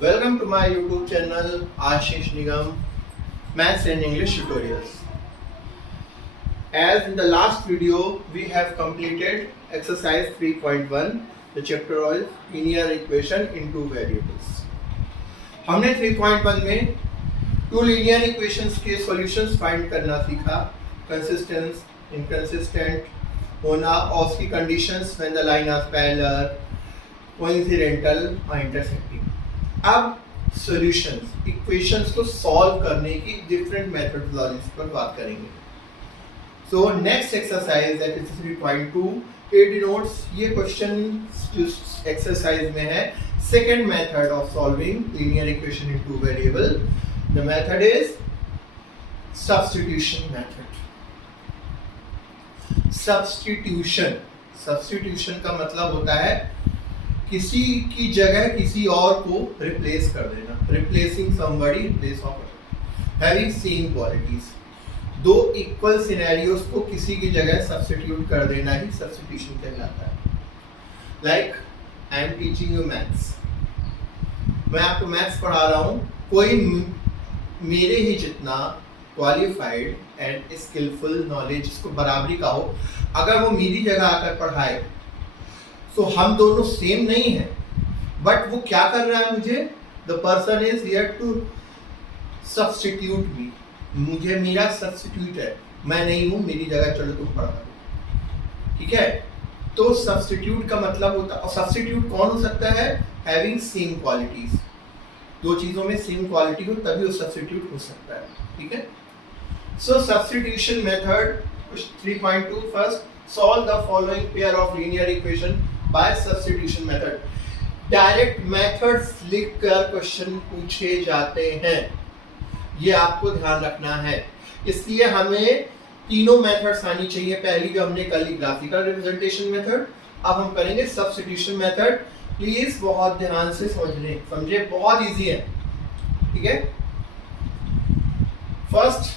Welcome to my YouTube channel Ashish Nigam Maths and English Tutorials. As in the last video, we have completed exercise 3.1, the chapter of linear equation in two variables. हमने 3.1 में two linear equations के solutions find करना सीखा, consistence, inconsistent होना और उसकी conditions when the line are parallel, coincidental और intersecting. अब सॉल्यूशंस, इक्वेशंस को सॉल्व करने की डिफरेंट मेथडोलॉजीज पर बात करेंगे. So next exercise that is 3.2, it denotes, ये क्वेश्चन जो एक्सरसाइज में है, second method of solving linear equation in two variable. The method is substitution method. Substitution का मतलब होता है किसी की जगह किसी और को रिप्लेस कर देना. Replacing somebody in place of other, having same qualities. दो इक्वल सिनेरियोस को किसी की जगह सब्स्टिट्यूट कर देना ही सब्स्टिट्यूशन कहलाता है. Like I am teaching you maths, मैं आपको मैथ्स पढ़ा रहा हूँ, कोई मेरे ही जितना क्वालिफाइड एंड स्किलफुल नॉलेज, इसको बराबरी का हो, अगर वो मेरी जगह आकर पढ़ाए तो हम दोनों सेम नहीं हैं, बट वो क्या कर रहा है, मुझे, the person is here to substitute me, मुझे मेरा सब्स्टिट्यूट है, मैं नहीं हूँ, मेरी जगह चलो तुम पढ़ा दो. ठीक है, तो सब्स्टिट्यूट का मतलब होता है, और सब्स्टिट्यूट कौन हो सकता है, हैविंग सेम क्वालिटीज. दो चीजों में सेम क्वालिटी हो तभी वो सब्स्टिट्यूट हो सकता है. ठीक है, so substitution method 3.2. First, solve the following pair of linear equation by substitution method. Direct methods लिखकर क्वेश्चन पूछे जाते हैं, ये आपको ध्यान रखना है. इसलिए हमें तीनों मेथड्स आनी चाहिए. पहली जो हमने कर ली ग्राफिकल रिप्रेजेंटेशन मेथड, अब हम करेंगे सब्स्टिट्यूशन मेथड. प्लीज बहुत ध्यान से समझे, बहुत इजी है. ठीक है, first,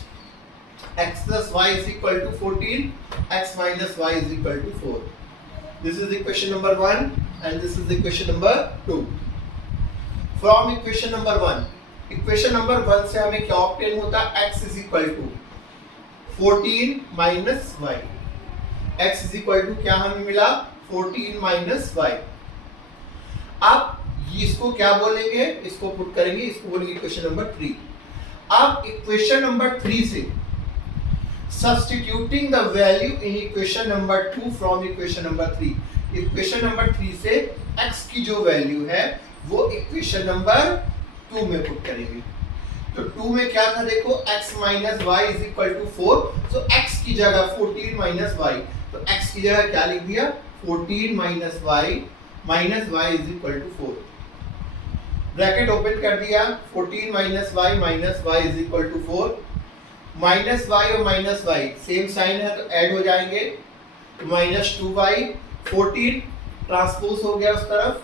x plus y is equal to 14, x minus y is equal to 4. This is equation number 1 and this is equation number 2. From equation number 1 से हमें क्या ऑब्टेन होता है, x is equal to 14 minus y. x is equal to क्या हमें मिला, 14 minus y. अब इसको क्या बोलेंगे, इसको पुट करेंगे, इसको बोलेंगे इक्वेशन नंबर 3. अब इक्वेशन नंबर 3 से substituting the value in equation number 2 from equation number 3. equation number 3 से x की जो वैल्यू है वो equation number 2 में पुट करेंगे. तो 2 में क्या था, देखो, x minus y is equal to 4. so x की जगह 14 minus y, तो x की जगह क्या लिख दिया, 14 minus y is equal to 4. Bracket open कर दिया, 14 minus y is equal to 4. Minus y और माइनस y सेम साइन है तो ऐड हो जाएंगे, तो माइनस 2y, 14 ट्रांसपोज हो गया उस तरफ,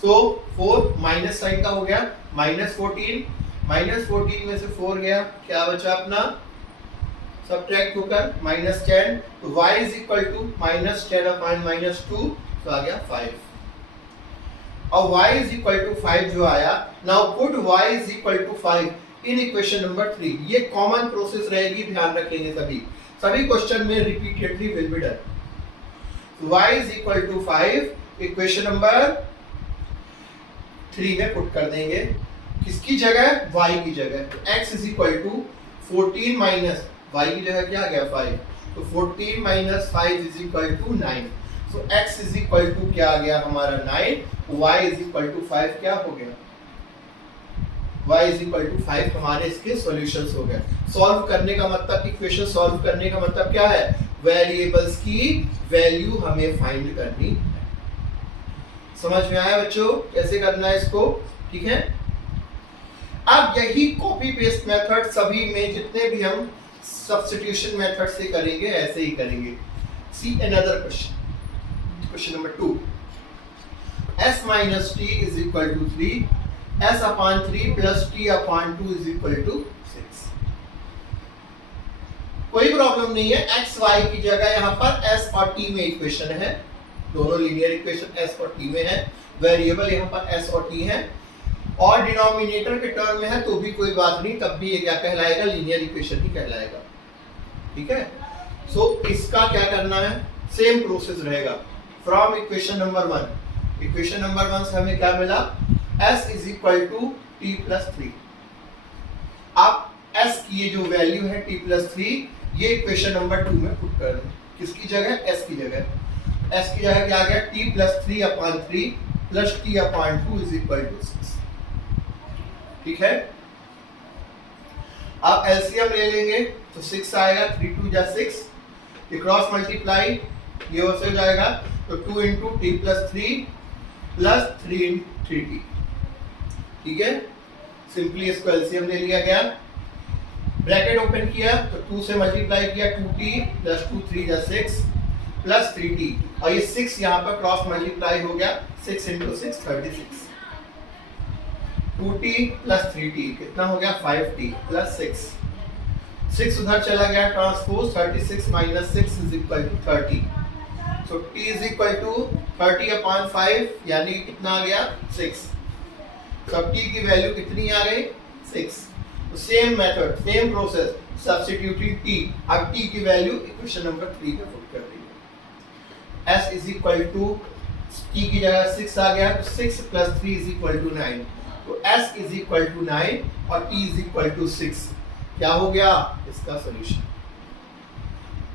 सो 4 माइनस साइन का हो गया, माइनस 14 में से 4 गया, क्या बचा अपना, सब्ट्रैक्ट होकर माइनस 10. तो y is equal to minus 10 upon minus 2, तो आ गया 5. और y इज इक्वल टू 5 जो आया, now put y is equal to 5 in equation number 3. ये कॉमन प्रोसेस रहेगी, ध्यान रखेंगे सभी क्वेश्चन में repeatedly will be done. y is equal to 5 equation number 3 में पुट कर देंगे, किसकी जगह, y की जगह. तो x is equal to 14 minus y की जगह क्या आ गया, 5, तो 14 minus 5 is equal to 9. So x is equal to क्या आ गया हमारा 9, y इज इक्वल टू 5 क्या हो गया, y इज इक्वल टू 5. हमारे इसके सॉल्यूशंस हो गए. सॉल्व करने का मतलब, इक्वेशन सॉल्व करने का मतलब क्या है, वेरिएबल्स की वैल्यू हमें फाइंड करनी है. समझ में आया बच्चों, कैसे करना है इसको. ठीक है, अब यही कॉपी पेस्ट मेथड सभी में जितने भी हम सब्स्टिट्यूशन मेथड से करेंगे ऐसे ही करेंगे. See another question number 2. s minus t is equal to 3, s upon 3 plus t upon 2 is equal to 6. कोई प्रॉब्लम नहीं है, x y की जगह यहाँ पर s और t में इक्वेशन है, दोनों लीनियर इक्वेशन s और t में है, वेरिएबल यहाँ पर s और t है. और डिनोमिनेटर के टर्म में है तो भी कोई बात नहीं, तब भी ये क्या कहलाएगा, लीनियर इक्वेशन ही कहलाएगा। ठीक है, सो इसका क्या करना है, सेम प्रोसेस रहेगा। From equation number 1, equation number 1 से हमें क्या मिला, s is equal to t plus 3। आप s की ये जो वैल्यू है t प्लस 3, ये इक्वेशन नंबर 2 में पुट कर दें। किसकी जगह, s की जगह। s की जगह क्या आ गया, t plus 3 upon 3 plus t upon 2 is equal to 6। ठीक है, अब एलसीएम ले लेंगे तो 6 आएगा, 3 2 जा 6, ये क्रॉस मल्टीप्लाई ये हो जाएगा, तो 2 into T plus 3 plus 3 into 3t। ठीक है, सिंपली इसको एलसीएम ले लिया गया, ब्रैकेट ओपन किया तो 2 से मल्टीप्लाई किया, 2t प्लस 2 3 जा 6 प्लस 3t, और ये 6 यहाँ पर क्रॉस मल्टीप्लाई हो गया, 6 इंटू 6 36, 2t प्लस 3t कितना हो गया, 5t प्लस 6, 6 उधर चला गया transpose, 36 minus 6 is equal to 30, so t is equal to 30 upon 5 यानी कितना आ गया, 6। सब t की वैल्यू कितनी आ गई, 6। तो same method, same process, substituting t, अब t की वैल्यू इक्वेशन नंबर 3 में पुट कर दी है। s is equal to t की जगह 6 आ गया, तो 6 प्लस 3 इज इक्वल टू 9, तो s इज इक्वल टू 9 और t इज इक्वल टू 6। क्या हो गया, इसका सॉल्यूशन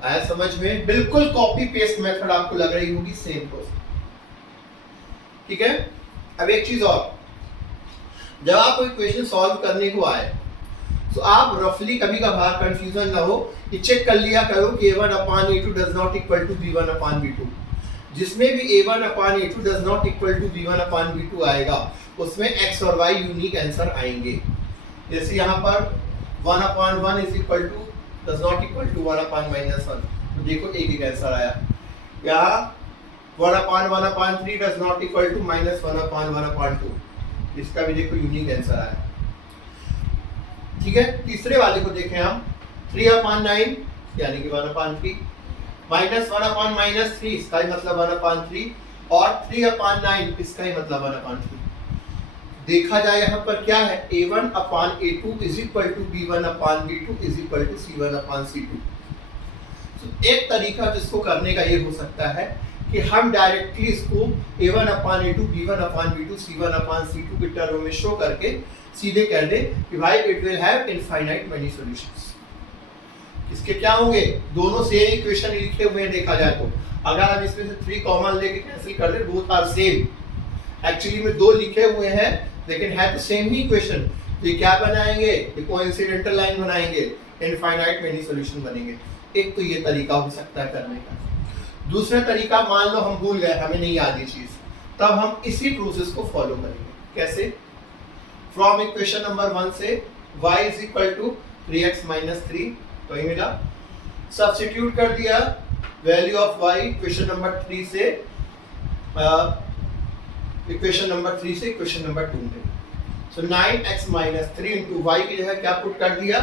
आया समझ में। बिल्कुल कॉपी पेस्ट मेथड आपको लग रही होगी, सेम प्रोसेस। ठीक है, अब एक चीज और, जब आप कोई क्वेश्चन सॉल्व करने को आए तो आप रफली कभी कभार कंफ्यूजन ना हो कि चेक कर लिया करो कि a1 upon a2 does not equal to b1 upon b2। जिसमें भी a1 upon a2 does not equal to b1 upon b2 आएगा उसमें x और y यूनिक आंसर आएंगे। जैसे यहाँ पर 1 upon 1 is equal to does not equal to 1 upon minus 1, तो देखो एक ही आंसर आया। यहाँ 1 upon 3 does not equal to minus 1 upon 2, इसका भी देखो यूनिक आंसर आया। ठीक है, तीसरे वाले को देखें हम, 3 अपॉन 9 यानी कि 1 अपॉन 3, माइनस 1 अपॉन माइनस 3 इसका ही मतलब 1 अपॉन 3, और 3 अपॉन 9 इसका ही मतलब 1 अपॉन 3। देखा जाए यहाँ पर क्या है, a1 upon a2 is equal to b1 upon b2 is equal to c1 upon c2। तो एक तरीका जिसको करने का ये हो सकता है कि हम डायरेक्टली इसको a1 upon a2 b1 upon b2 c1 upon c2 के टर्म में शो करके सीधे कह दे कि भाई it will have infinite many solutions. इसके क्या होंगे, दोनों सेम इक्वेशन लिखे हुए हैं देखा जाए तो, अगर हम इसमें से 3 कॉमन लेके कैंसिल कर दे, बोथ आर सेम। एक्चुअली में 2 लिखे हुए हैं लेकिन है तो सेम ही इक्वेशन, तो ये क्या बनाएंगे, ये कोइंसिडेंटल लाइन बनाएंगे, इनफाइनाइट मेनी सॉल्यूशन बनेंगे। एक तो ये तरीका हो सकता है करने का। दूसरा तरीका, मान लो हम भूल गए, हमें नहीं याद ये चीज, तब हम इसी प्रोसेस को फॉलो करेंगे। कैसे, फ्रॉम इक्वेशन नंबर 1 से y is equal to 3x minus 3, तो ये मिला, सब्स्टिट्यूट कर दिया value of y equation number 3 से इक्वेशन नंबर 3 से इक्वेशन नंबर 2 में, सो 9x माइनस 3 इंटू y की जगह क्या पुट कर दिया,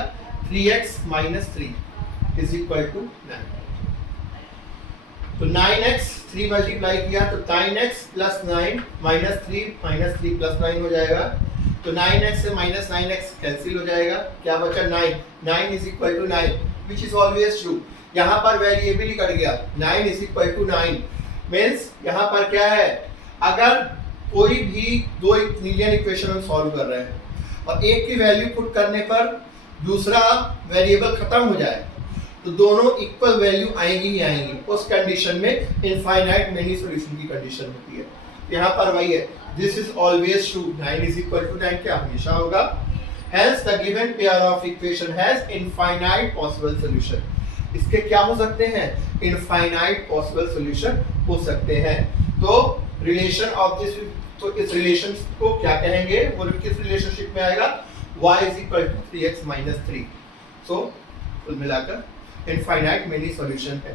3x minus 3 is equal to 9। तो 9x 3 मल्टीप्लाई किया तो 9x प्लस 9 माइनस 3 प्लस 9 हो जाएगा, तो 9x से माइनस 9x कैंसिल हो जाएगा, क्या बचा 9 is equal to 9 which is always true. यहाँ पर वेरिएबल ही कट गया, 9 इज इक्वल टू 9 मीन्स यहाँ पर क्या है, अगर कोई भी 2 लीनियर इक्वेशन हम सॉल्व कर रहे हैं और एक की वैल्यू पुट करने पर दूसरा वेरिएबल खत्म हो जाए तो दोनों इक्वल वैल्यू आएंगी ही आएंगी, उस कंडीशन में इनफाइनाइट मेनी सॉल्यूशन की कंडीशन होती है। यहाँ पर वही है, this is always true, 9 is equal to 9 क्या हमेशा होगा। Hence the given pair of equation has infinite possible solution। इसके क्या हो सकते हैं, इनफाइनाइट पॉसिबल सॉल्यूशन हो सकते हैं। तो रिलेशन ऑफ दिस, तो इस रिलेशन को क्या कहेंगे, वो किस रिलेशनशिप में आएगा, y is equal to 3x minus 3। सो कुल मिलाकर इनफाइनाइट मेनी सॉल्यूशन है।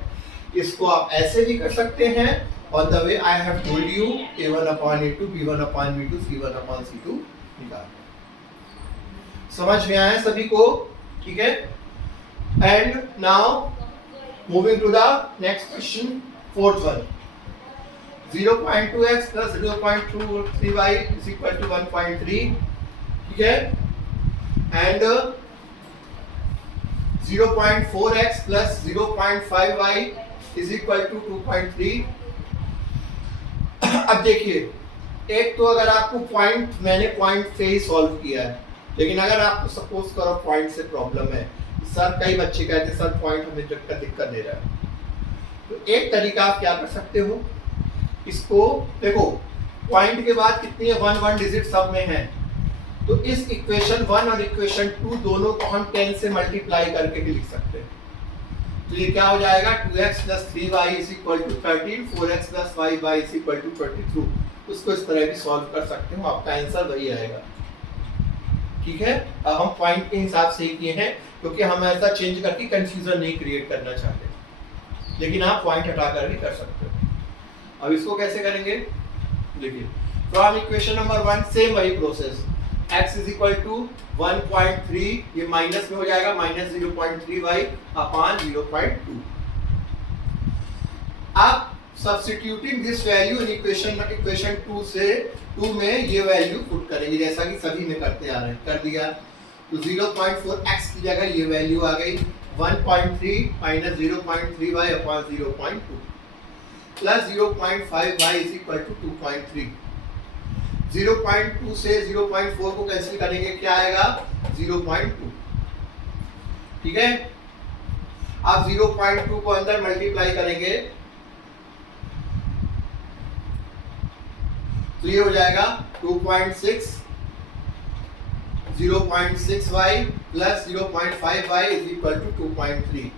इसको आप ऐसे भी कर सकते हैं, on the way I have told you, a1 upon a2 b1 upon b2 c1 upon c2 निकाल। समझ में आया सभी को, ठीक है। And now moving to the next question, fourth one, 0.2x plus 0.23y is equal to 1.3 ठीक है, and 0.4x plus 0.5y is equal to 2.3। अब देखिए, एक तो अगर आपको पॉइंट, मैंने पॉइंट से ही सॉल्व किया है, लेकिन अगर आपको सपोज करो पॉइंट से प्रॉब्लम है, सर कई बच्चे कहते हैं सर पॉइंट हमें दिक्कत दे रहा है, तो एक तरीका आप क्या कर सकते हो, इसको देखो पॉइंट के बाद कितनी है, 1 डिजिट सब में है, तो इस इक्वेशन 1 और इक्वेशन 2 दोनों को हम 10 से मल्टीप्लाई करके भी लिख सकते हैं। तो ये क्या हो जाएगा, 2x plus 3y is equal to 13, 4x plus 5y is equal to 22। उसको इस तरह भी सॉल्व कर सकते हो, आपका आंसर वही आएगा। ठीक है, अब हम पॉइंट के हिसाब से ही किए हैं, क्योंकि हम ऐसा चेंज करके कंफ्यूजन नहीं क्रिएट करना चाहते, लेकिन आप पॉइंट हटाकर भी कर सकते हो। अब इसको कैसे करेंगे, देखिए फ्रॉम इक्वेशन नंबर 1 सेम वही process, x is equal to 1.3, ये माइनस में हो जाएगा, माइनस 0.3y अपॉन 0.2। आप substituting this value in equation 2 से 2 में ये वैल्यू पुट करेंगे, जैसा कि सभी में करते आ रहे हैं, कर दिया। तो 0.4x की जगह ये वैल्यू आ गई 1.3 minus 0.3y upon 0.2 plus 0.5y is equal to 2.3। 0.2 से 0.4 को कैंसिल करेंगे, क्या आएगा, 0.2। ठीक है, आप 0.2 को अंदर मल्टीप्लाई करेंगे तो ये हो जाएगा 2.6, 0.6y plus 0.5y is equal to 2.3।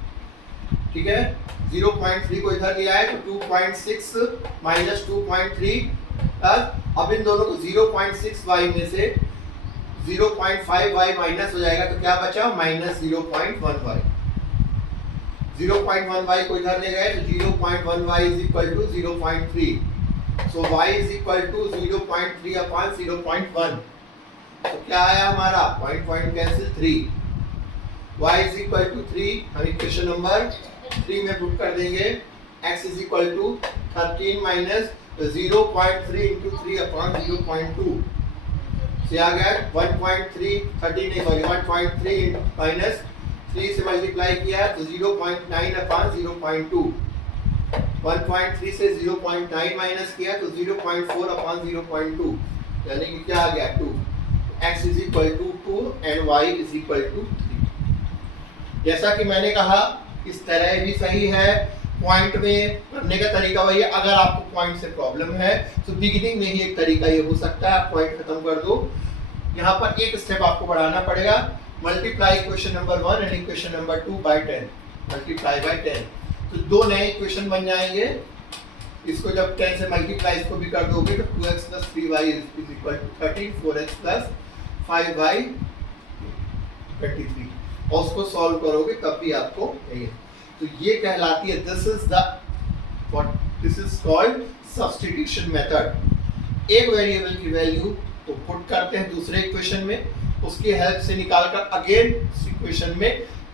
ठीक है, 0.3 को इधर लिया है तो 2.6 माइनस 2.3 अब इन दोनों को 0.6y में से 0.5y माइनस हो जाएगा, तो क्या बचा, माइनस 0.1y। 0.1y को इधर ले गए तो 0.1y is equal to 0.3, so y is equal to 0.3 upon 0.1। तो क्या आया हमारा, point point cancel 3, y is equal to 3, हम इक्वेशन नंबर 3 में पुट कर देंगे, x is equal to 13 minus 0.3 into 3 upon 0.2 से आ गया 1.3, 13 नहीं सॉरी 1.3 माइनस 3 से मल्टीप्लाई किया तो 0.9 अपॉन 0.2, 1.3 से 0.9 माइनस किया तो 0.4 अपॉन 0.2, यानी कि क्या आ गया 2। x is equal to 2 and y is equal to 3। जैसा कि मैंने कहा इस तरह भी सही है, पॉइंट में करने का तरीका वही है। अगर आपको पॉइंट से प्रॉब्लम है तो बिगिनिंग में ही एक तरीका ये हो सकता है, आप पॉइंट खत्म कर दो, यहाँ पर एक स्टेप आपको बढ़ाना पड़ेगा, multiply equation number 1 and equation number 2 by 10, multiply by 10, तो दो नए इक्वेशन बन जाएंगे। इसको जब 10 से मल्टीप्लाई इसको भी कर दोगे तो 2x plus 3y is equal to 13, 4x plus 5y 23, और उसको सॉल्व करोगे तब भी आपको यही है। तो ये कहलाती है, this is called substitution method. एक वेरिएबल की वैल्यू को पुट करते हैं दूसरे इक्वेशन में, उसकी हेल्प से निकालकर अगेन इक्वेशन में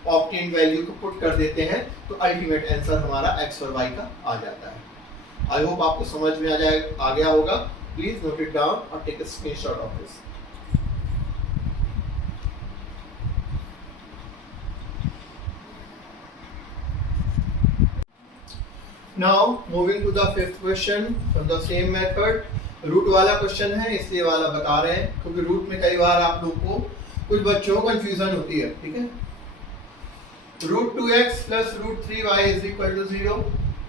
ऑब्टेन वैल्यू को पुट कर देते हैं, तो अल्टीमेट आंसर हमारा x और y का आ जाता है। आई होप आपको समझ में आ गया होगा। प्लीज नोट इट डाउन और take a screenshot of this. Now moving to the fifth question from the same method, root वाला क्वेश्चन है इसलिए वाला बता रहे हैं, क्योंकि रूट में कई बार आप लोग को कुछ बच्चों को कंफ्यूजन होती है। ठीक है, root 2x plus root 3y is equal to 0,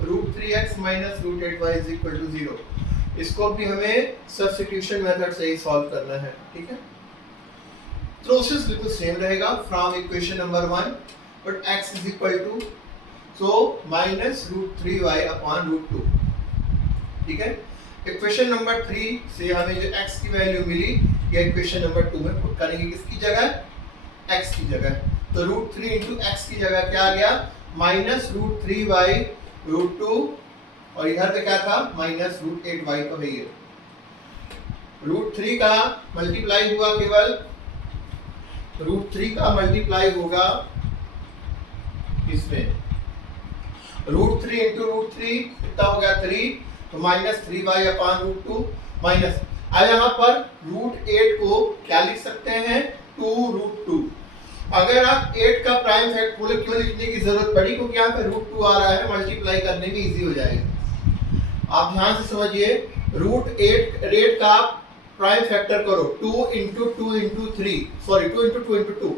root 3x minus root 8y is equal to 0। इसको भी हमें सब्स्टिट्यूशन मेथड से ही सॉल्व करना है। ठीक है, प्रोसेस बिल्कुल सेम रहेगा from equation number 1, but x is equal to so minus root 3y upon root 2। ठीक है, इक्वेशन नंबर 3 से हमें जो x की वैल्यू मिली ये इक्वेशन नंबर 2 में पुट करेंगे, किसकी जगह, x की जगह। तो रूट 3 इंटू एक्स की जगह क्या आ गया, माइनस रूट 3y रूट 2, और इधर पे क्या था, माइनस रूट 8y तो है ये। रूट 3 का मल्टीप्लाई हुआ, केवल रूट 3 का मल्टीप्लाई होगा इसमें, रूट 3 इंटू रूट 3 कितना हो गया 3, तो minus 3y upon root 2 minus, अब यहाँ पर रूट 8 को क्या लिख सकते हैं 2√2। अगर आप 8 का प्राइम फैक्टोरियल क्यों लिखने की जरूरत पड़ी, क्योंकि यहाँ पे √2 आ रहा है, मल्टीप्लाई करने में इजी हो जाएगा। आप ध्यान से समझिए, √8 का आप प्राइम फैक्टर करो 2 × 2 × 3 सॉरी 2 × 2 × 2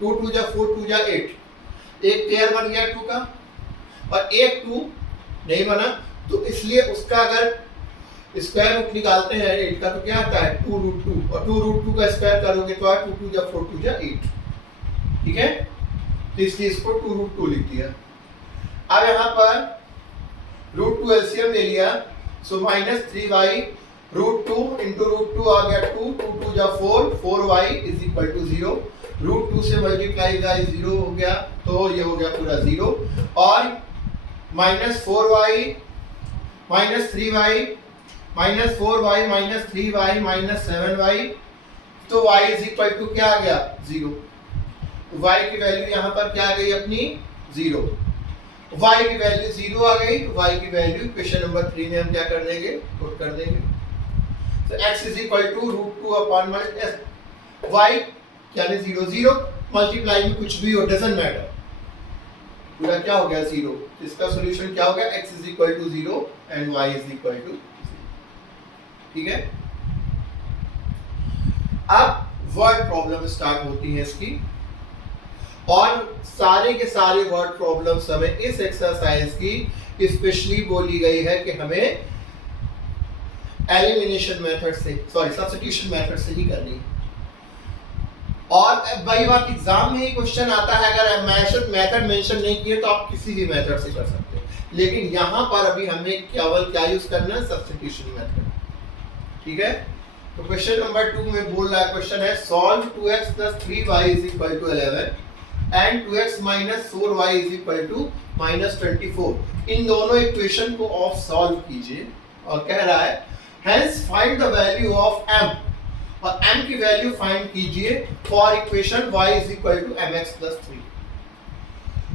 2 2 जा 4 2 जा 8, एक पेयर बन गया 2 का और एक 2 नहीं बना, तो इसलिए उसका अगर स्क्वायर रूट निकालते हैं 8 का तो क्या आता है 2√2 और 2√2 का स्क्वायर करोगे तो 2 2 जा 4 2 जा 8, ठीक है। तो इसलिए इसको 2√2 लिख दिया। अब यहाँ पर √2 एलसीएम ले लिया, सो -3y √2 × √2 आ गया 2 2 2 जा 4 4y = 0, √2 से मल्टीप्लाई बाय 0 हो गया तो ये हो गया पूरा 0 और -4y -3y -4y -3y -7y, तो y = क्या आ गया 0। तो y की वैल्यू यहाँ पर क्या आ गई अपनी 0। y की वैल्यू 0 आ गई तो y की वैल्यू क्वेश्चन नंबर 3 में हम क्या कर देंगे पुट कर देंगे। तो x = y यानी 0 0 मल्टीप्लाई में कुछ भी हो डजंट मैटर, पूरा क्या हो गया 0। इसका सॉल्यूशन क्या हो गया x = 0 एंड y = 0, ठीक है। अब वर्ड प्रॉब्लम स्टार्ट होती है इसकी, और सारे के सारे वर्ड प्रॉब्लम्स हमें इस एक्सरसाइज की स्पेशली बोली गई है कि हमें एलिमिनेशन मेथड से सब्स्टिट्यूशन मेथड से ही करनी है। और वही बात एग्जाम में ही क्वेश्चन आता है, अगर मेथड मेंशन नहीं किए तो आप किसी भी मेथड से कर सकते हैं, लेकिन यहाँ पर अभी हमें केवल क्या यूज करना है सब्स्टिट्यूशन मेथड, ठीक है। तो क्वेश्चन नंबर 2 में बोल रहा है, क्वेश्चन है solve 2x + 3y = 11 and 2x - 4y = -24। इन दोनों इक्वेशन को आप सॉल्व कीजिए और कह रहा है hence find the value of m, और m की वैल्यू फाइंड कीजिए फॉर इक्वेशन y = mx + 3।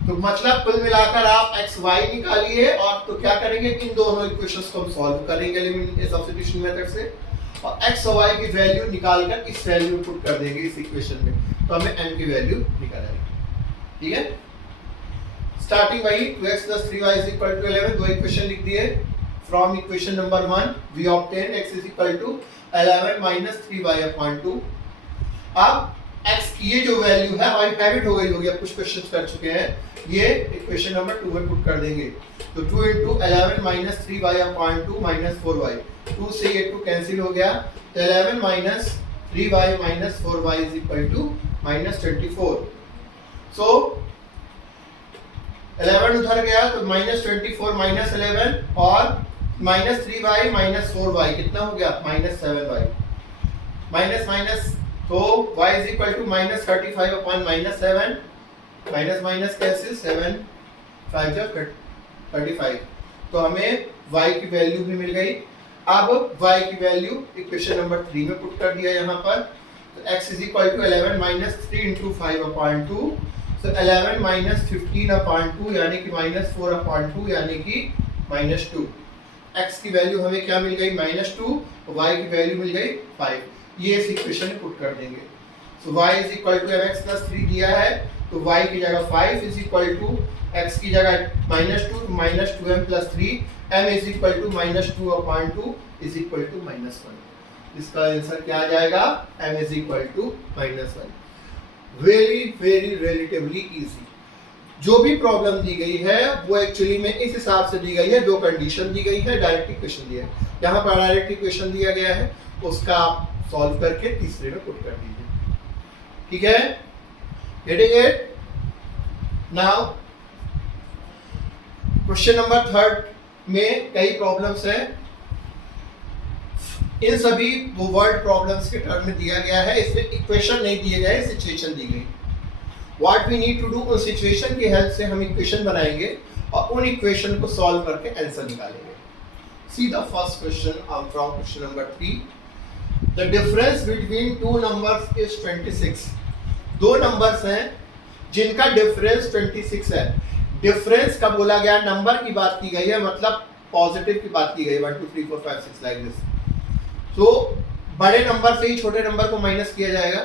तो मतलब कुल मिलाकर आप x y निकालिए और तो क्या करेंगे इन दोनों इक्वेशंस को हम सॉल्व करेंगे सब्स्टिट्यूशन मेथड से, और x और y की वैल्यू निकालकर इस वैल्यू में पुट कर देंगे इस इक्वेशन में, तो हमें m की वैल्यू निकाल आएगी, ठीक है। स्टार्टिंग वही 2x + 3y = 11, दो इक्वेशन लिख दिए। From equation number 1 we obtain x = 11 - 3y/2। अब x की ये जो वैल्यू है और हैबिट हो गई होगी, अब कुछ क्वेश्चंस कर चुके हैं, ये इक्वेशन नंबर 2 में पुट कर देंगे। तो 2 × 11 - 3y/2 - 4y, 2 से ये 2 कैंसिल हो गया, तो 11 - 3y - 4y = -24। सो 11 उधर गया तो -24 - 11 और -3y - 4y कितना हो गया -7y, माइनस माइनस तो y = -35/-7 माइनस माइनस कैंसिल 7 5 जा 35, तो हमें y की वैल्यू भी मिल गई। अब y की वैल्यू इक्वेशन नंबर 3 में पुट कर दिया यहाँ पर, तो x = 11 - 3 × 5/2, so 11 - 15/2 यानी कि -4/2 यानी कि -2। x की वैल्यू हमें क्या मिल गई -2, y की वैल्यू मिल गई 5, ये इस इक्वेशन में पुट कर देंगे। so y = mx + 3 दिया है, तो y की जगह 5 = x की जगह -2 तो -2m + 3, m = -2/2 -1। इसका आंसर क्या आ जाएगा m = -1। Very very relatively easy. जो भी प्रॉब्लम दी गई है वो एक्चुअली में इस हिसाब से दी गई है, जो कंडीशन दी गई है, डायरेक्ट इक्वेशन दिया है, यहाँ पर डायरेक्ट इक्वेशन दिया गया है, उसका आप सॉल्व करके तीसरे में पुट कर दीजिए, ठीक है। Getting it? Now question number 3 में कई प्रॉब्लम्स हैं, इन सभी वो वर्ड प्रॉब्लम्स के टर्म में दिया गया है, इसमें इक्वेशन नहीं दिए गए, सिचुएशन दी गई। What we need to do, उन सिचुएशन की हेल्प से हम इक्वेशन बनाएंगे और उन इक्वेशन को सॉल्व करके आंसर निकालेंगे। See the first question from question number 3। The difference between two numbers is 26। दो नंबर्स हैं जिनका डिफरेंस 26 है। डिफरेंस का बोला गया, नंबर की बात की गई है, मतलब पॉजिटिव की बात की गई, 1 2 3 4 5 6 लाइक दिस। तो बड़े नंबर से ही छोटे नंबर को माइनस किया जाएगा,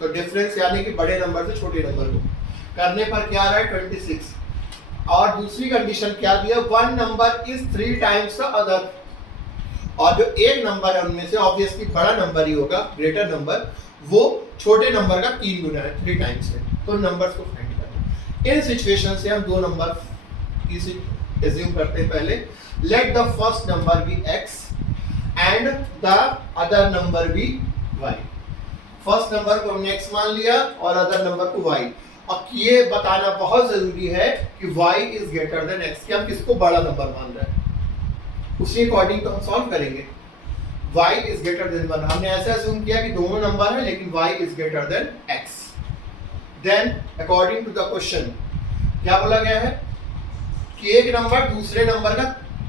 तो डिफरेंस यानी कि बड़े नंबर से छोटे नंबर को करने पर क्या आ रहा है 26। और दूसरी कंडीशन क्या दिया, one number is 3 times the other, और जो एक नंबर है उनमें से ऑब्वियसली बड़ा नंबर ही होगा, ग्रेटर नंबर, वो छोटे नंबर का 3 गुना है, 3 टाइम्स है। तो नंबर्स को फाइंड करना, इन सिचुएशन से हम दो नंबर एज्यूम करते हैं। पहले let the first number be x and the other number be y। First number को हमने x मान लिया और अदर नंबर को y। अब ये बताना बहुत जरूरी है कि y is greater than x, कि हम किसको बड़ा नंबर मान रहे हैं, उसी अकॉर्डिंग तो हम सॉल्व करेंगे। y इज ग्रेटर देन 1, हमने ऐसा अज्यूम किया कि दोनों नंबर है लेकिन y is greater than x। Then according to the question क्या बोला गया है कि एक नंबर दूसरे नंबर का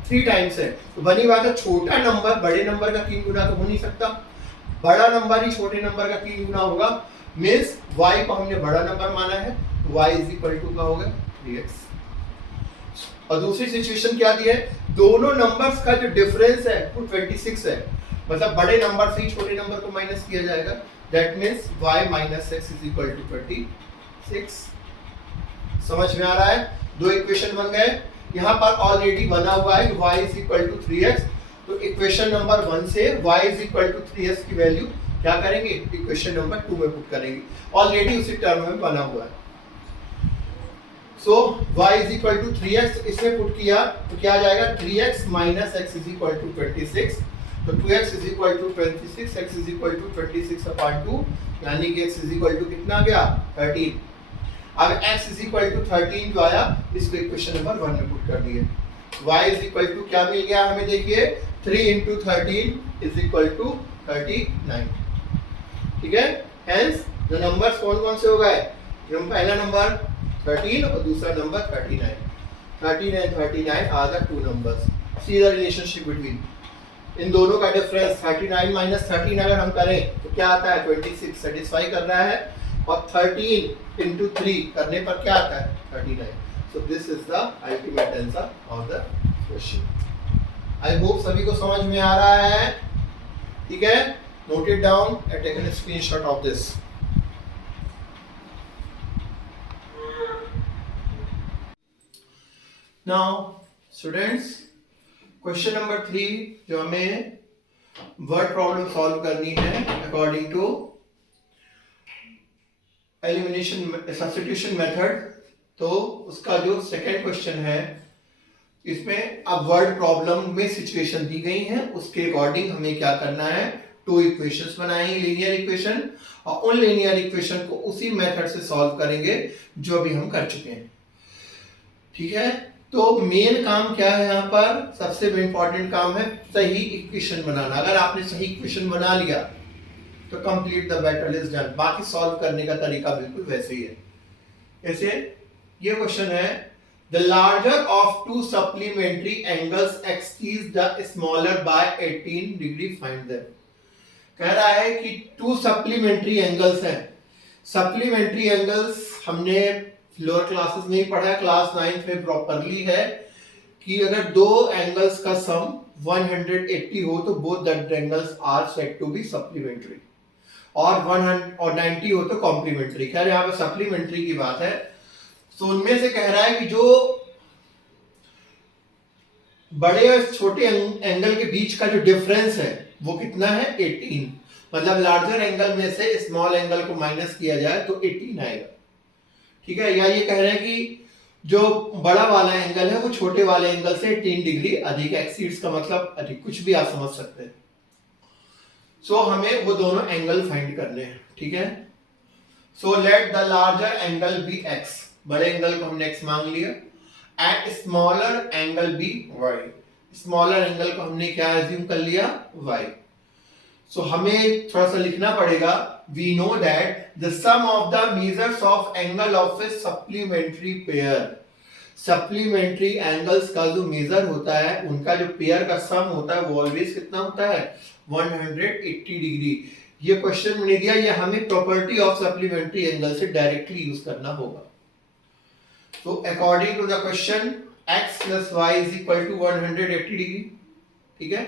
3 टाइम्स है, तो बनी बात है छोटा नंबर बड़े नंबर का 3 गुना तो हो नहीं सकता, बड़ा नंबर ही छोटे नंबर का 3 गुना होगा। मींस y को हमने बड़ा नंबर माना है, तो y इज इक्वल टू का होगा 3x। और दूसरी सिचुएशन क्या दी है, दोनों नंबर्स का जो डिफरेंस है वो 26 है, मतलब बड़े नंबर से ही छोटे नंबर को माइनस किया जाएगा। That means y minus x is equal to 26। समझ में आ रहा है, दो इक्वेशन बन गए। यहाँ पर ऑलरेडी बना हुआ है y is equal to 3x, तो इक्वेशन नंबर 1 से y is equal to 3x की वैल्यू क्या करेंगे, इक्वेशन नंबर 2 में पुट करेंगे, ऑलरेडी उसी टर्म में बना हुआ है। So y is equal to 3x इसमें पुट किया तो क्या आ जाएगा 3x minus x is equal to 26, तो 2x is equal to 26, x is equal to 26 upon 2, यानी कि x इज इक्वल टू कितना गया 13। अब x इज इक्वल टू 13 जो आया इसको इक्वेशन नंबर 1 में पुट कर दिए। y इज इक्वल टू क्या मिल गया हमें, देखिए 3 इंटू 13 इज इक्वल टू 39। ठीक है, हेंस द नंबर्स कौन कौन से हो गए, पहला नंबर 13 और दूसरा number 39। 13 and 39 are the two numbers. See the relationship between इन दोनों का डिफरेंस 39 माइनस 13 अगर हम करें तो क्या आता है 26 सेटिस्फाई कर रहा है, और 13 इंटू 3 करने पर क्या आता है 39। So this is the ultimate answer of the question. I hope सभी को समझ में आ रहा है, ठीक है, note it down and take an screenshot of this. Now students, question number 3 जो हमें वर्ड प्रॉब्लम सॉल्व करनी है according to elimination substitution method, तो उसका जो सेकंड क्वेश्चन है इसमें अब वर्ड प्रॉब्लम में सिचुएशन दी गई है, उसके अकॉर्डिंग हमें क्या करना है, 2 इक्वेशंस बनाएंगे लीनियर इक्वेशन, और उन लीनियर इक्वेशन को उसी मेथड से सॉल्व करेंगे जो अभी हम कर चुके हैं। ठीक है, तो मेन काम क्या है यहाँ पर, सबसे इंपॉर्टेंट काम है सही इक्वेशन बनाना। अगर आपने सही इक्वेशन बना लिया तो complete the battle is done, बाकी सॉल्व करने का तरीका बिल्कुल वैसे ही है। जैसे ये क्वेश्चन है, the larger of 2 supplementary angles exceeds the smaller by 18 degree find them. कह रहा है कि 2 सप्लीमेंट्री एंगल्स हैं। सप्लीमेंट्री एंगल्स हमने लोअर क्लासेस में ही पढ़ा है, क्लास 9 में प्रॉपरली है कि अगर दो एंगल्स का सम 180 हो तो both that angles are said to be supplementary, और 190 हो तो कॉम्प्लीमेंट्री। खैर यहाँ पे सप्लीमेंट्री की बात है, तो उनमें से कह रहा है कि जो बड़े और छोटे एंगल के बीच का जो डिफरेंस है वो कितना है 18, मतलब लार्जर एंगल में से स्मॉल एंगल को माइनस किया जाए तो 18 आएगा। ठीक है, या ये कह रहे हैं कि जो बड़ा वाला एंगल है वो छोटे वाले एंगल से 18 डिग्री अधिक एक्सीड्स, का मतलब अधिक, कुछ भी आप समझ सकते हैं। सो हमें वो दोनों एंगल फाइंड करने हैं। ठीक है, so let the larger angle be x, बड़े एंगल को हमने x मान लिया, and smaller angle be y, smaller angle को हमने क्या एज्यूम कर लिया y। सो हमें थोड़ा सा लिखना पड़ेगा, we know that the sum of the measures of angle of a supplementary pair, supplementary angles का जो मेजर होता है उनका जो पेयर का सम होता है वो ऑलवेज कितना होता है 180 डिग्री। ये क्वेश्चन मैंने दिया, ये हमें प्रॉपर्टी ऑफ सप्लीमेंट्री एंगल से डायरेक्टली यूज करना होगा। तो according to the question x plus y is equal to 180 degree. ठीक है,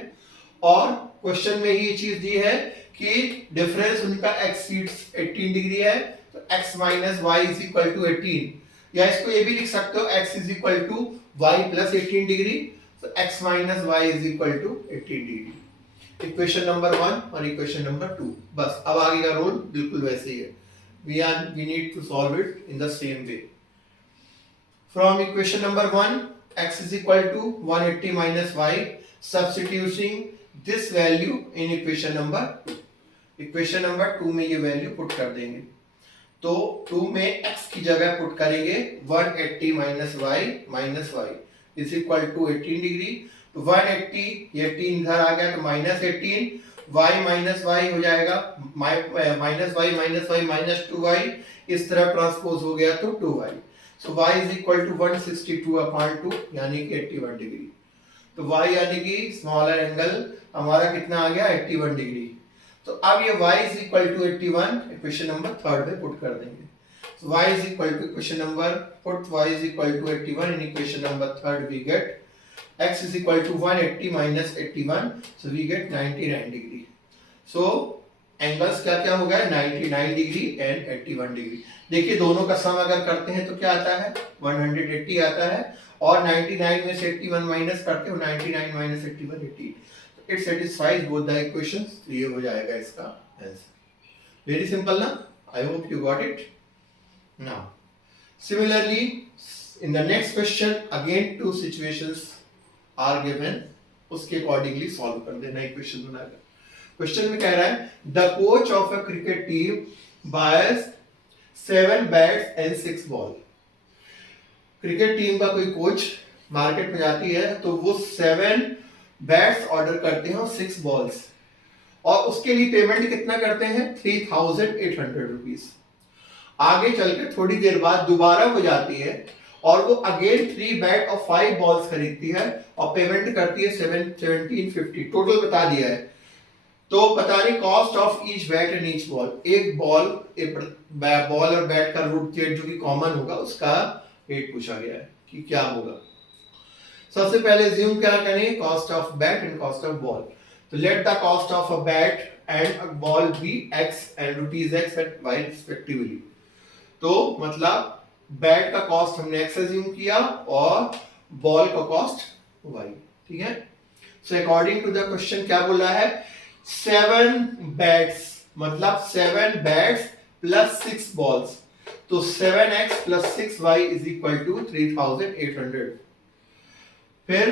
और क्वेश्चन में ये चीज दी है कि डिफरेंस उनका एक्सीड्स 18 डिग्री है, तो x minus y is equal to 18, या इसको ये भी लिख सकते हो x इज इक्वल टू वाई प्लस 18 डिग्री, तो x minus y is equal to 18 degree. Equation number 1 और इक्वेशन नंबर 2। बस अब आगे का रूल बिल्कुल वैसे ही है, we need to solve it in the same way. From equation number 1, x is equal to 180 minus y, substituting this value in equation number 2. Equation number 2 में ये वैल्यू पुट कर देंगे, तो 2 में x की जगह पुट करेंगे 180 minus y is equal to 18 degree, तो 180 ये 18 इधर आ गया तो माइनस 18, y माइनस वाई हो जाएगा माइनस वाई माइनस 2y, इस तरह ट्रांसपोज हो गया तो 2y, so y is equal to 162/2 यानी कि 81 डिग्री। तो y यानी कि स्मॉलर एंगल हमारा कितना आ गया 81 डिग्री। तो अब ये y is equal to 81 equation number 3 में पुट कर देंगे, so y is equal to equation number put y is equal to 81 in equation number 3 we get x is equal to 180 minus 81, so we get 99 degree. So angles क्या क्या हो गया 99 degree and 81 degree. देखिए दोनों का सम अगर करते हैं तो क्या आता है 180 आता है, और 99 में से 81 माइनस करते हो 99 माइनस 81 18, तो it satisfies both the equations, तो ये हो जाएगा इसका आंसर। वेरी सिंपल ना, I hope you got it. Now similarly in the next question again two situations are given, उसके अकॉर्डिंगली सॉल्व कर देना इक्वेशन बनाकर। क्वेश्चन में कह रहा है the coach of a cricket team buys 7 bats and 6 balls. Cricket team का कोई कोच मार्केट में जाती है तो वो 7 बैट्स ऑर्डर करते हैं और 6 बॉल्स, और उसके लिए पेमेंट कितना करते हैं 3800 रुपीज। आगे चलकर थोड़ी देर बाद दोबारा वो जाती है और वो अगेन 3 बैट और 5 बॉल्स खरीदती है और पेमेंट करती है 1750, टोटल बता दिया है। तो पता नहीं cost of each bat and each ball, एक बॉल और बैट का रूट रेट जो कि कॉमन होगा उसका रेट पूछा गया है कि क्या होगा। सबसे पहले अज्यूम क्या करें cost of bat and cost of ball, तो let the cost of a bat and a ball be x and rupees x and y respectively. तो मतलब बैट का कॉस्ट हमने x अज्यूम किया और बॉल का कॉस्ट y, ठीक है। So according to the question क्या बोला है 7 बैट्स मतलब 7 बैट्स प्लस 6 बॉल्स, तो 7x plus 6y is equal to 3800। फिर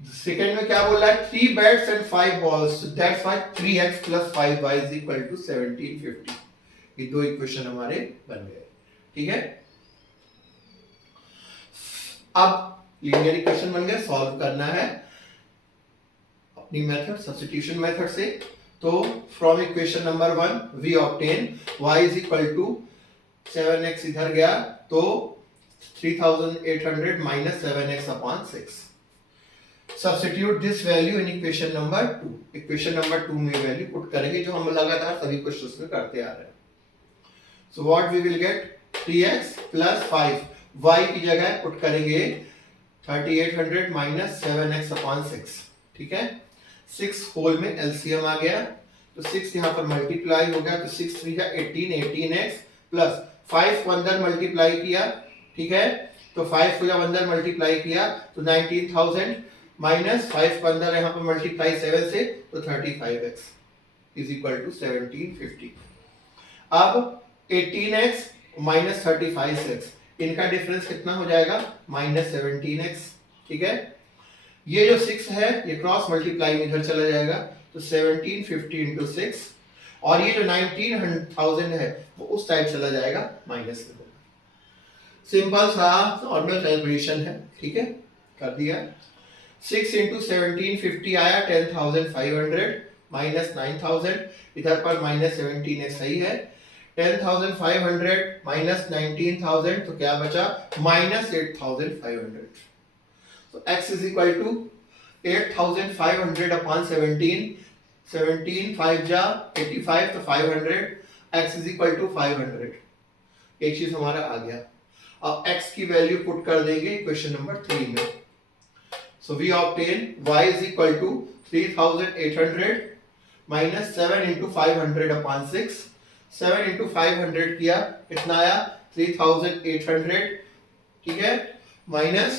सेकेंड में क्या बोला है 3 bats and 5 balls, so that's why 3x plus 5y is equal to 1750। ये दो इक्वेशन हमारे बन गए, ठीक है। अब लीनियर इक्वेशन बन गए, सॉल्व करना है अपनी मेथड सब्स्टिट्यूशन मेथड से। तो from equation number 1 we obtain y is equal to 7x इधर गया तो 3800 minus 7x upon 6। Substitute this value in equation number 2। Equation number 2 में वैल्यू पुट करेंगे जो हम लगातार सभी क्वेश्चंस में करते आ रहे हैं। So what we will get 3x plus 5, y की जगह पुट करेंगे 3800 माइनस 7x अपॉन 6, ठीक है। 6 होल में एलसीएम आ गया तो 6 यहाँ पर मल्टीप्लाई हो गया तो 6 3 जा 18x प्लस 5 को अंदर मल्टीप्लाई किया, ठीक है। तो 5 को जब अंदर मल्टीप्लाई किया तो 19000 माइनस 5 को अंदर यहाँ पर मल्टीप्लाई 7 से तो 35x इज इक्वल टू 1750। अब 18x माइनस 35x इनका डिफरेंस कितना हो जाएगा माइनस 17x, ठीक है। ये जो 6 है ये क्रॉस मल्टीप्लाई में इधर चला जाएगा तो 1750 into 6, और ये जो 19000 है वो उस साइड चला जाएगा माइनस में होगा। सिंपल सा नॉर्मल कैलकुलेशन है, ठीक है, कर दिया। 6 into 1750 आया 10500 माइनस 9000, इधर पर माइनस 17x सही है। 10500 माइनस 19000 तो क्या बचा minus 8500। So x is equal to 8500 upon 17, 17 5 जा 85 तो 500, x is equal to 500। एक चीज हमारा आ गया। अब x की वैल्यू पुट कर देंगे क्वेश्चन नंबर 3 में। So we obtain y is equal to 3800 minus 7 into 500 upon 6, 7 into 500 किया कितना आया 3800, ठीक है, minus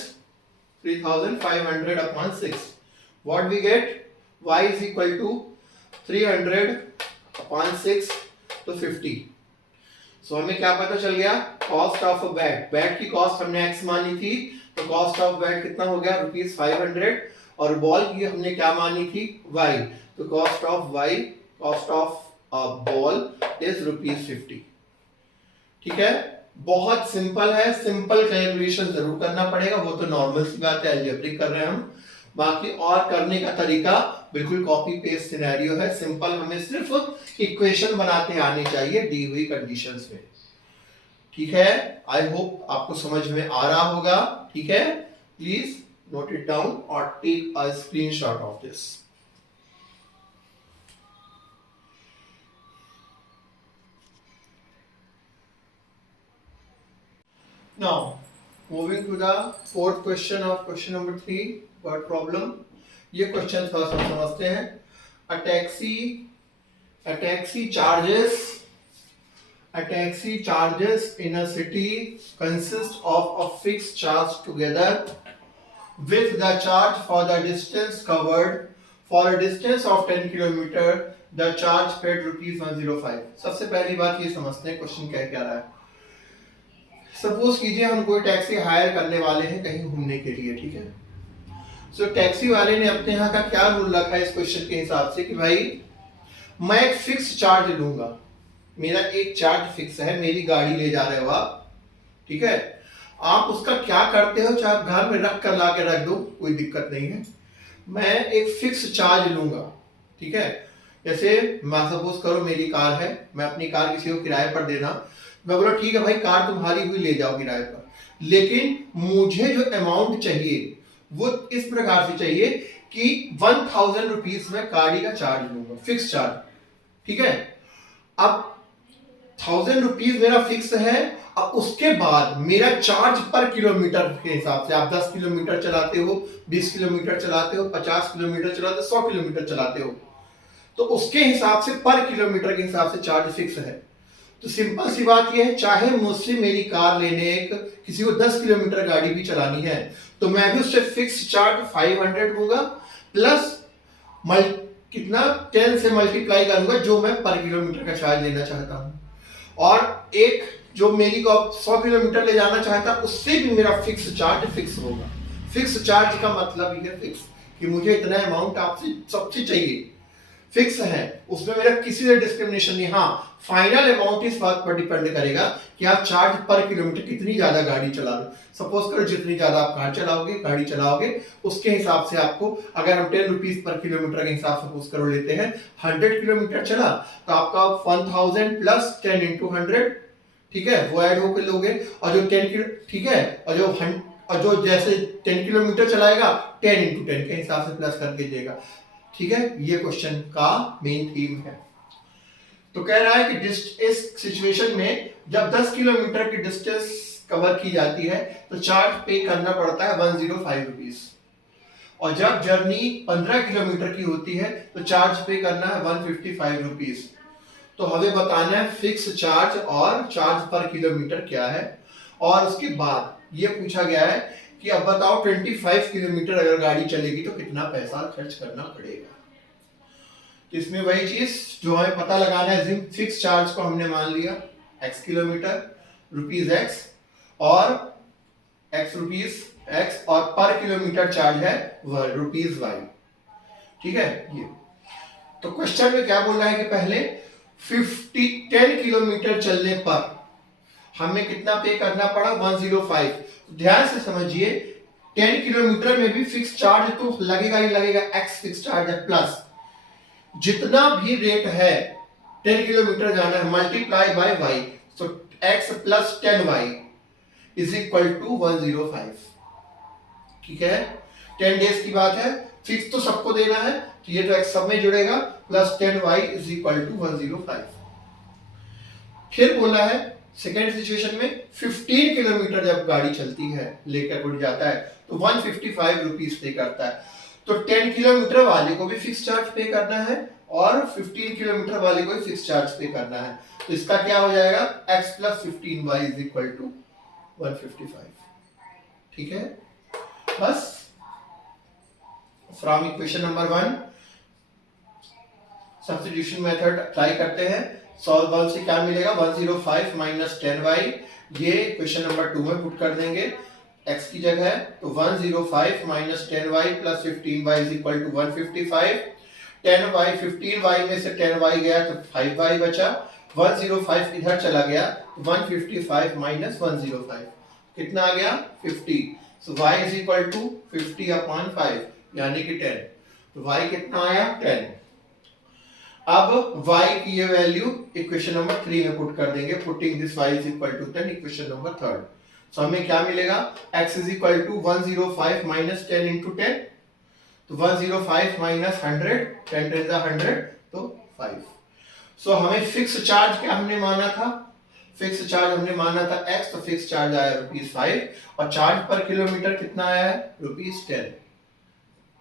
3500 upon 6, what we get y is equal to 300 upon 6 तो 50। सो हमें क्या पता चल गया, कॉस्ट ऑफ अ बैट की कॉस्ट हमने x मानी थी, तो कॉस्ट ऑफ बैट कितना हो गया ₹500, और बॉल की हमने क्या मानी थी y, तो कॉस्ट ऑफ बॉल इज ₹50। ठीक है, बहुत सिंपल है, सिंपल कैलकुलेशन जरूर करना पड़ेगा, वो तो नॉर्मल सी बात है, अलजेब्रिक कर रहे हैं हम, बाकी और करने का तरीका बिल्कुल कॉपी पेस्ट सिनेरियो है, सिंपल, हमें सिर्फ इक्वेशन बनाते आनी चाहिए दी हुई कंडीशंस में। ठीक है, आई होप आपको समझ में आ रहा होगा। ठीक है, प्लीज नोट इट डाउन और take a screenshot of this. Now, moving to the fourth question of question number 3, word problem. ये क्वेश्चन थोड़ा सा समझते हैं। A taxi charges in a city consist of a fixed charge together with the charge for the distance covered. For a distance of 10 kilometer, the charge paid ₹105. सबसे पहली बात ये समझते हैं क्वेश्चन क्या कह रहा है। सपोज कीजिए हम कोई टैक्सी हायर करने वाले हैं कहीं घूमने के लिए, ठीक है। सो टैक्सी वाले ने अपने यहाँ का क्या रूल रखा है इस क्वेश्चन के हिसाब से कि भाई मैं एक फिक्स चार्ज लूंगा, मेरा एक चार्ज फिक्स है, मेरी गाड़ी ले जा रहे हो आप, ठीक है, आप उसका क्या करते हो, चाहे आप घर में रख कर ला के रख दो, कोई दिक्कत नहीं है, मैं एक फिक्स चार्ज लूंगा। ठीक है, जैसे मैं सपोज करो मेरी कार है, मैं अपनी कार किसी को किराए पर देना, मैं बोला ठीक है भाई कार तुम्हारी हुई ले जाओ किराए पर, लेकिन मुझे जो अमाउंट चाहिए वो इस प्रकार से चाहिए कि 1000 रुपीज में गाड़ी का चार्ज लूंगा, फिक्स चार्ज। ठीक है, अब 1000 रुपीज मेरा फिक्स है, अब उसके बाद मेरा चार्ज पर किलोमीटर के हिसाब से, आप 10 किलोमीटर चलाते हो, 20 किलोमीटर चलाते हो, 50 किलोमीटर चलाते हो, 100 किलोमीटर चलाते हो, तो उसके हिसाब से पर किलोमीटर के हिसाब से चार्ज फिक्स है। तो सिंपल सी बात यह है, चाहे मुझसे मेरी कार लेने किसी को 10 किलोमीटर गाड़ी भी चलानी है, तो मैं भी उससे फिक्स चार्ज 500 दूंगा, प्लस कितना 10 से मल्टीप्लाई करूंगा जो मैं पर किलोमीटर का चार्ज लेना चाहता हूं, और एक जो मेरी को 100 किलोमीटर ले जाना चाहता उससे भी मेरा फिक्स चार्ज फिक्स होगा। फिक्स चार्ज का मतलब ये फिक्स कि मुझे इतना अमाउंट आपसे सबसे चाहिए, फिक्स है, उसमें मेरा किसी से डिस्क्रिमिनेशन नहीं। हाँ, फाइनल अमाउंट इस बात पर डिपेंड करेगा कि आप चार्ज पर किलोमीटर कितनी ज्यादा गाड़ी चला रहे हो। सपोज करो जितनी ज्यादा आप गाड़ी चलाओगे उसके हिसाब से आपको, अगर हम 10 रुपीज पर किलोमीटर के हिसाब से सपोज करो लेते हैं, 100 किलोमीटर चला तो आपका 1000 प्लस 10 इंटू 100, ठीक है, वो ऐड होकर लोगे, और जो 10 किलो, ठीक है, और जो जैसे 10 किलोमीटर चलाएगा 10 इंटू 10 के हिसाब से प्लस करके देगा। ठीक है, ये क्वेश्चन का मेन थीम है। तो कह रहा है कि इस सिचुएशन में जब 10 किलोमीटर की डिस्टेंस कवर की जाती है तो चार्ज पे करना पड़ता है 105 रुपीज, और जब जर्नी 15 किलोमीटर की होती है तो चार्ज पे करना है 155 रुपीज। तो हमें बताना है फिक्स चार्ज और चार्ज पर किलोमीटर क्या है, और उसके बाद ये पूछा गया है कि अब बताओ 25 किलोमीटर अगर गाड़ी चलेगी तो कितना पैसा खर्च करना पड़ेगा। इसमें वही चीज जो हमें पता लगाना है, फिक्स चार्ज को हमने मान लिया x किलोमीटर रुपीज x, और x रुपीज x, और पर किलोमीटर चार्ज है रुपीज y। ठीक है, ये तो क्वेश्चन में क्या बोल रहा है कि पहले 10 किलोमीटर चलने पर हमें कितना पे करना पड़ा 105। ध्यान से समझिए, 10 किलोमीटर में भी फिक्स चार्ज तो लगेगा ही लगेगा, x फिक्स चार्ज है, प्लस जितना भी रेट है 10 किलोमीटर जाना है multiply by y, so x plus 10y is equal to 105। ठीक है, 10 डेज की बात है, फिक्स तो सबको देना है, तो ये तो x सब में जुड़ेगा, plus 10y is equal to 105। फिर बोला है सेकेंड सिचुएशन में 15 किलोमीटर जब गाड़ी चलती है लेकर उठ जाता है तो 155 रुपीज पे करता है। तो 10 किलोमीटर वाले को भी फिक्स चार्ज पे करना है और 15 किलोमीटर वाले को फिक्स चार्ज पे करना है। तो इसका क्या हो जाएगा, x plus 15y is equal to 155। ठीक है, बस from equation number 1 substitution method apply करते हैं। सॉल्व 1 से क्या मिलेगा, 105 माइनस 10y, ये क्वेश्चन नंबर 2 में पुट कर देंगे x की जगह है। तो 105 minus 10y plus 15y is equal to 155। 10y 15y में से 10y गया तो 5y बचा, 105 इधर चला गया, 155 माइनस 105 कितना आ गया 50। So y is equal to 50 upon 5 यानी कि 10। तो y कितना आया 10। अब y की ये वैल्यू इक्वेशन नंबर 3 में पुट कर देंगे। Putting this y is equal to 10 equation number 3। So हमें क्या मिलेगा, x is equal to 105 minus 10 into 10। तो 105 माइनस 100, 10 10 100 तो 5। सो हमें फिक्स चार्ज क्या हमने माना था, फिक्स चार्ज हमने माना था x, तो फिक्स चार्ज आया ₹5 और चार्ज पर किलोमीटर कितना आया है ₹10।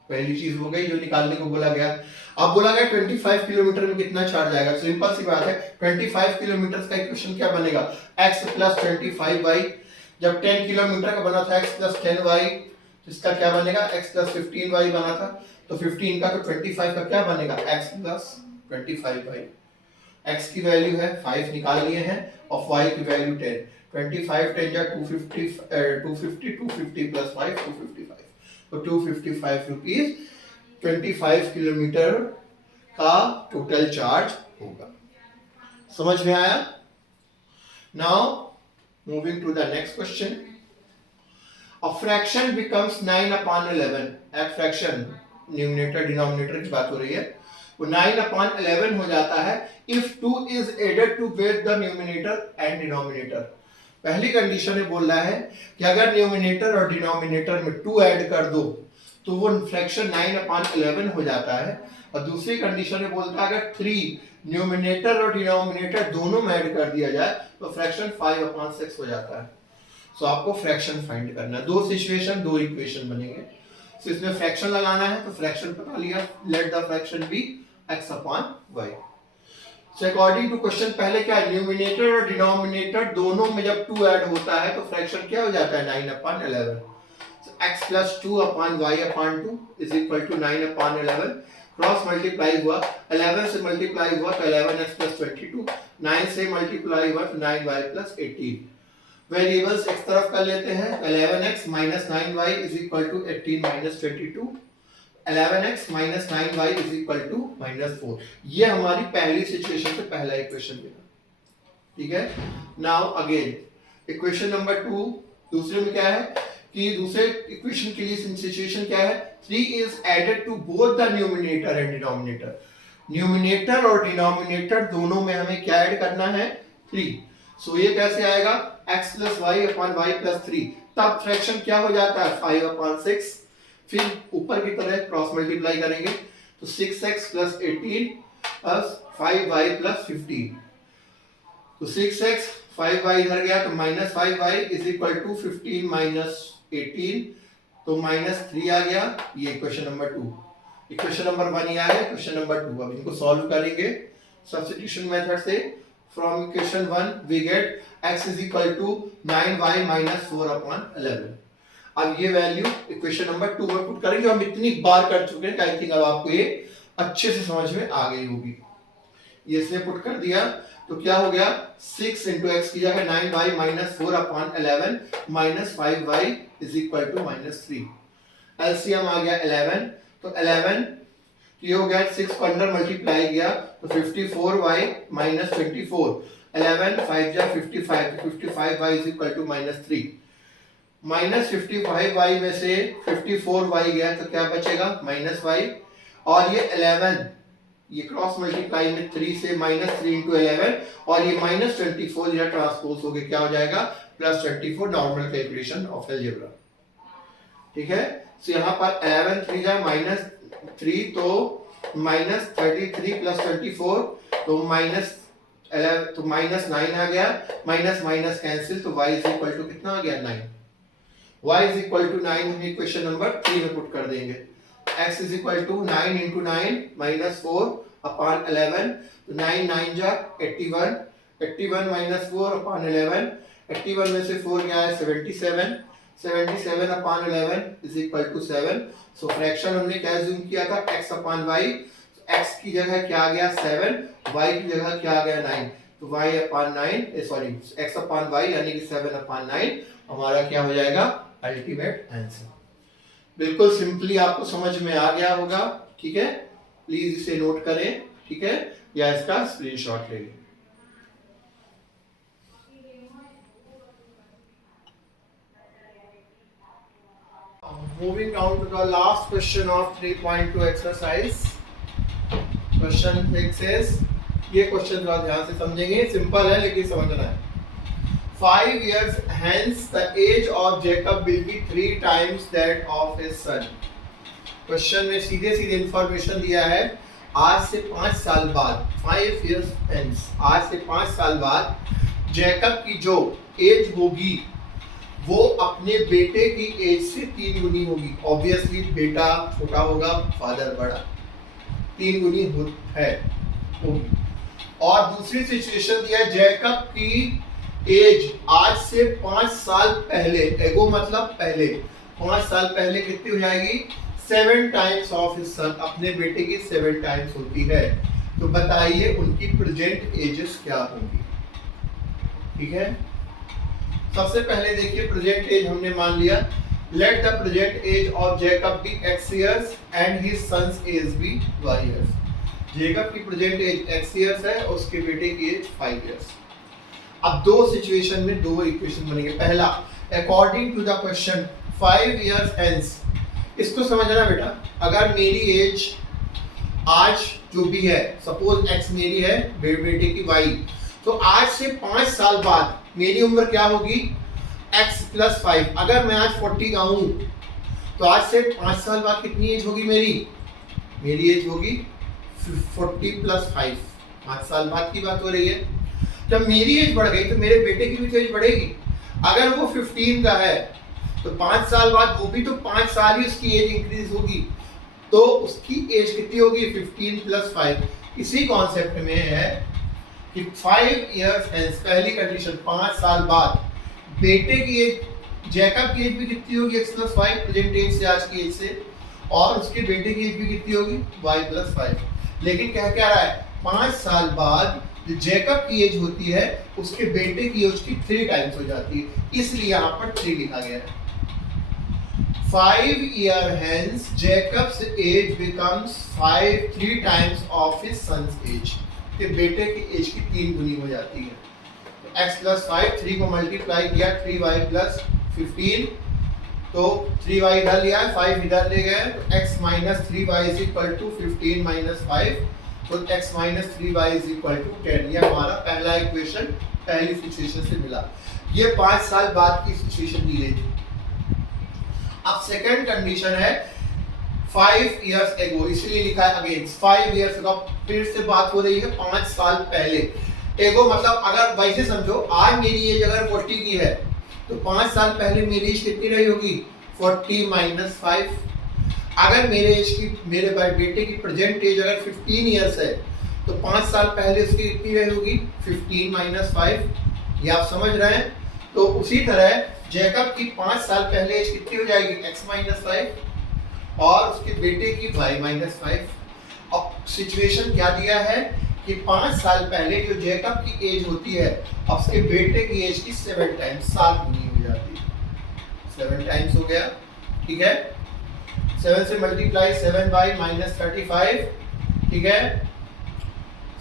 पहली चीज हो गई जो निकालने को बोला गया। अब बोला गया 25 किलोमीटर में कितना चार्ज आएगा। सिंपल सी बात है, 25 किलोमीटर का इक्वेशन क्या बनेगा, x प्लस 25y। जब 10 किलोमीटर का बना था x प्लस 10y, तो इसका क्या बनेगा, x प्लस 15y बना था। तो 15 का तो 25 का क्या बनेगा, x प्लस 25y। x की वैल्यू है 5 निकाल लिए हैं और y की वैल्यू 10। 25 10 जा 250 250 प्लस 5 255। तो 255 रुपीज 25 किलोमीटर का टोटल चार्ज होगा। समझ में आया। Now moving to the next question. A fraction becomes 9 upon 11। एक फ्रैक्शन न्यूमरेटर डिनोमिनेटर की बात हो रही है, वो 9 upon 11 हो जाता है if 2 is added to both the numerator and denominator। पहली कंडीशन में बोल रहा है कि अगर न्यूमरेटर और डिनोमिनेटर में 2 ऐड कर दो तो वो फ्रैक्शन 9 upon 11 हो जाता है। और दूसरी कंडीशन में बोलता है अगर 3 न्यूमरेटर और डिनोमिनेटर दोनों में ऐड कर दिया जाए तो फ्रैक्शन 5 upon 6 हो जाता है। सो आपको फ्रैक्शन फाइंड करना है। दो सिचुएशन दो इक्वेशन बनेंगे। सो इसमें फ्रैक्शन लगाना है तो फ्रैक्शन पता लिया, let the fraction be x upon y। So according to question पहले क्या है, न्यूमरेटर और डिनोमिनेटर दोनों में जब 2 ऐड होता है तो फ्रैक्शन क्या हो जाता है 9 upon 11। So x plus 2 upon y upon 2 is equal to 9 upon 11। Cross multiply हुआ, 11 से मल्टीप्लाई हुआ तो 11x प्लस 22, 9 से मल्टीप्लाई हुआ तो 9y प्लस 18। वेरिएबल्स एक तरफ कर लेते हैं। 11x minus 9y is equal to 18 minus 22। 11x minus 9y is equal to -4। ये हमारी पहली सिचुएशन से पहला इक्वेशन मिला। ठीक है, नाउ अगेन इक्वेशन नंबर 2 दूसरे में क्या है कि दूसरे इक्वेशन के लिए सिचुएशन क्या है, 3 is added to both the numerator and denominator. Numerator और डिनोमिनेटर दोनों में हमें क्या ऐड करना है 3। सो ये कैसे आएगा, x plus y upon y plus 3। तब फ्रैक्शन क्या हो जाता है 5 अपॉन 6। फिर ऊपर की तरह क्रॉस मल्टीप्लाई करेंगे तो 6x plus 18 plus 5y plus 15। तो 6x 5y इधर गया तो minus 5y is equal to 15 minus 18 तो -3 आ गया। ये इक्वेशन नंबर 2। इक्वेशन नंबर 1 ये आ गया, इक्वेशन नंबर 2। अब इनको सॉल्व करेंगे सब्स्टिट्यूशन मेथड से। From equation 1 we get x is equal to 9y minus 4 upon 11। अब ये वैल्यू इक्वेशन नंबर 2 में पुट करेंगे। हम इतनी बार कर चुके हैं कि आई थिंक अब आपको ये अच्छे से समझ में आ गई होगी। ये इसने पुट कर दिया तो क्या हो गया, 6 इंटू एक्स की जगह 9y minus 4 upon 11 minus 5y is equal to -3। LCM आ गया 11। तो 11 ये हो गया 6 को अंदर मल्टीप्लाई किया तो 54y माइनस 24। 11 5 जा 55 तो 55y is equal to -3। Minus 55y में से 54y गया तो क्या बचेगा -y। और ये 11 ये क्रॉस मल्टीप्लाई में 3 से -3 इंटू 11 और ये -24 या ट्रांसपोज हो गया क्या हो जाएगा +24 नॉर्मल कैलकुलेशन ऑफ अलजेब्रा। ठीक है, तो यहाँ पर 11 3 जा -3 तो -33 प्लस 24 तो -11 तो -9 आ गया। माइनस माइनस कैंसिल तो y इज इक्वल टू कितना आ गया 9। y इज इक्वल टू 9 हम इक्वेशन नंबर 3 में पुट कर देंगे। x is equal to 9 into 9 -4 upon 11, तो 9 9 जा 81, 81 माइनस 4 अपॉन 11, 81 में से 4 क्या है 77, 77 अपॉन 11 is equal to 7। So fraction हमने क्या अज्यूम किया था x अपॉन y, x की जगह क्या आ गया 7, y की जगह क्या आ गया 9, तो y upon 9 sorry x upon y यानी कि 7 अपॉन 9 हमारा क्या हो जाएगा अल्टीमेट आंसर। बिल्कुल सिंपली आपको समझ में आ गया होगा, ठीक है, प्लीज इसे नोट करें, ठीक है, या इसका स्क्रीनशॉट ले लें। Moving down to the last question of 3.2 exercise. Question 6 says, ये क्वेश्चन थोड़ा ध्यान से समझेंगे, सिंपल है लेकिन समझना है। 5 years hence the age of Jacob will be 3 times that of his son. Question में सीधे सीधे इंफॉर्मेशन दिया है, आज से 5 साल बाद, 5 years hence, आज से 5 साल बाद जैकब की जो एज होगी वो अपने बेटे की एज से 3 गुनी होगी। ऑब्वियसली बेटा छोटा होगा, फादर बड़ा, 3 गुनी होगी। और दूसरी सिचुएशन दिया है, जैकब की एज आज से 5 साल पहले, एगो मतलब पहले, 5 साल पहले कितनी हो जाएगी 7 टाइम्स ऑफ हिज सन, अपने बेटे की 7 टाइम्स होती है। तो बताइए उनकी प्रेजेंट एजेस क्या होंगी, ठीक है। सबसे पहले देखिए प्रेजेंट एज हमने मान लिया, let the present age of Jacob be x years and his son's age be y years। Jacob की प्रेजेंट एज x years है, उसके बेटे की एज 5 years। अब दो सिचुएशन में दो इक्वेशन बनेंगे। पहला, according to the question 5 years hence, इसको समझना बेटा, अगर मेरी एज आज जो भी है, सपोज x मेरी है, बेटे की y, तो आज से 5 साल बाद मेरी उम्र क्या होगी x प्लस 5। अगर मैं आज 40 का हूं तो आज से 5 साल बाद कितनी एज होगी मेरी एज होगी 40 प्लस 5, 5 साल बाद की बात हो रही है। जब मेरी एज बढ़ गई तो मेरे बेटे की भी एज बढ़ेगी। अगर वो 15 का है तो 5 साल बाद वो भी तो 5 साल ही उसकी एज इंक्रीज होगी, तो उसकी एज कितनी होगी 15 प्लस 5। इसी कॉन्सेप्ट में है कि 5 years hence, पहली कंडीशन 5 साल बाद बेटे की एज, जैकब की एज भी कितनी होगी x प्लस 5 प्रेजेंट एज से, आज की एज से, और उसके बेटे की एज भी कितनी होगी y प्लस 5। लेकिन कह क्या रहा है 5 साल बाद जो जैकब की एज होती है उसके बेटे की एज की 3 टाइम्स हो जाती है, इसलिए यहाँ पर 3 लिखा गया है। 5 years hence Jacob's age becomes 3 times of his son's age, कि बेटे की एज की 3 गुनी हो जाती है। तो x प्लस 5, 3 को मल्टीप्लाई किया 3y प्लस 15, तो 3y इधर लिया 5 इधर ले गए, तो x minus 3y is equal to 15 minus 5, तो x minus 3y is equal to 10। ये हमारा पहला इक्वेशन पहली सिचुएशन से मिला। ये 5 साल बाद की सिचुएशन दी गई थी। अब सेकंड कंडीशन है 5 years ago, इसलिए लिखा है अगेन 5 years ago, फिर से बात हो रही है 5 साल पहले। एगो मतलब अगर वैसे समझो, आज मेरी एज अगर 40 की है तो 5 साल पहले मेरी एज कितनी रही होगी 40 माइनस 5। अगर मेरे बेटे की प्रेजेंट एज अगर 15 years है तो 5 साल पहले उसकी कितनी रही होगी 15 माइनस 5। ये आप समझ रहे हैं। तो उसी तरह जैकब की 5 साल पहले एज कितनी हो जाएगी x माइनस 5 और उसके बेटे की y माइनस 5। अब सिचुएशन क्या दिया है कि 5 साल पहले जो जैकब की एज होती है, अब उसके बेटे की एज की 7 टाइम्स 7 गुनी हो जाती है। 7 टाइम्स हो गया, ठीक है। 7 से मल्टीप्लाई 7y माइनस 35, ठीक है।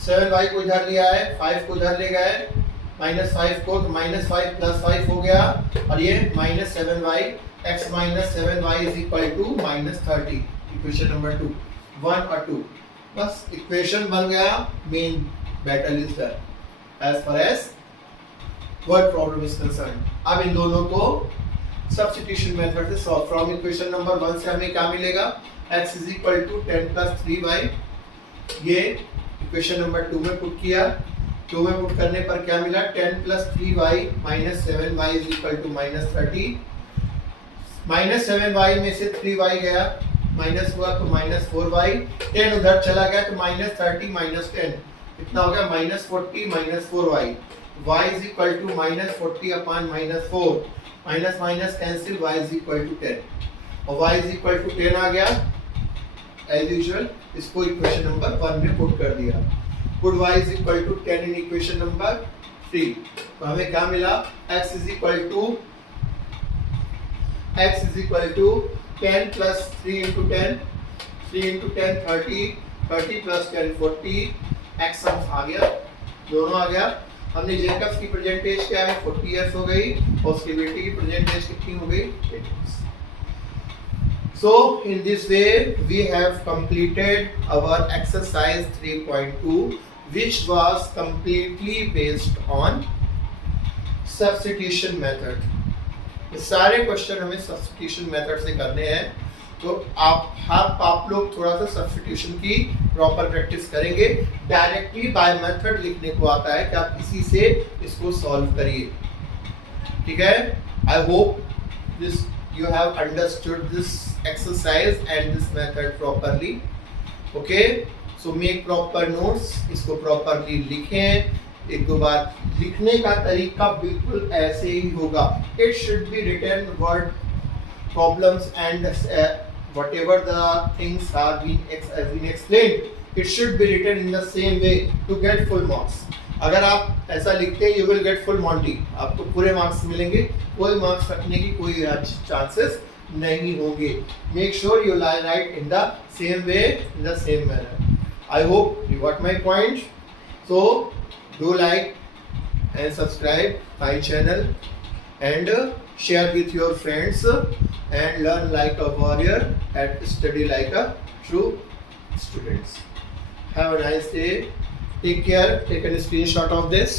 7y को इधर लिया है, 5 को इधर ले गए, माइनस 5 को, तो माइनस 5 प्लस 5 हो गया, और ये minus 7y, x minus 7y is equal to minus 30। Equation number 2, 1 और 2, बस इक्वेशन बन गया। Main battle is done as far as word problem is concern. अब इन दोनों को सब्स्टिट्यूशन मेथड से सॉल्व। फ्रॉम इक्वेशन नंबर 1 से हमें क्या मिलेगा x is equal to 10 plus 3y, ये इक्वेशन नंबर 2 में पुट किया, 2 में पुट करने पर क्या मिला 10 plus 3y minus 7y is equal to minus 30। Minus 7y में से 3y गया, माइनस हुआ तो -4y, 10 उधर चला गया तो -30 -10 कितना हो गया -40 -4y, y is equal to -40 upon -4, minus minus cancel, y is equal to 10 और y इज इक्वल टू 10 आ गया एज यूजुअल। इसको इक्वेशन नंबर 1 में पुट कर दिया, put y is equal to 10 in equation number 3। तो हमें क्या मिला, x is equal to 10 plus 3 into 10, 3 into 10 30, 30 plus 10 40, x आ गया, दोनों आ गया। हमने जेकब्स की प्रेजेंट एज क्या है 40 इयर्स हो गई और उसकी बेटी की प्रेजेंट एज कितनी हो गई 8 years. So in this way we have completed our exercise 3.2 which was completely based on substitution method। ये सारे क्वेश्चन हमें सब्स्टिट्यूशन मेथड से करने हैं, तो आप लोग थोड़ा सा सब्स्टिट्यूशन की प्रॉपर प्रैक्टिस करेंगे। डायरेक्टली बाय मेथड लिखने को आता है कि आप इसी से इसको सॉल्व करिए, ठीक है। I hope this you have understood this exercise and this method properly, okay, so make proper notes, इसको properly लिखें। एक दो बार लिखने का तरीका बिल्कुल ऐसे ही होगा, it should be written word problems and whatever the things are being explained, it should be written in the same way to get full marks। अगर आप ऐसा लिखते हैं you will get full Monty, आपको पूरे मार्क्स मिलेंगे, कोई marks रखने की कोई चांसेस नहीं होंगे। Make sure you right in the same way, in the same manner. I hope you got my point, so do like and subscribe my channel and share with your friends and learn like a warrior and study like a true students. Have a nice day, take care, take a screenshot of this।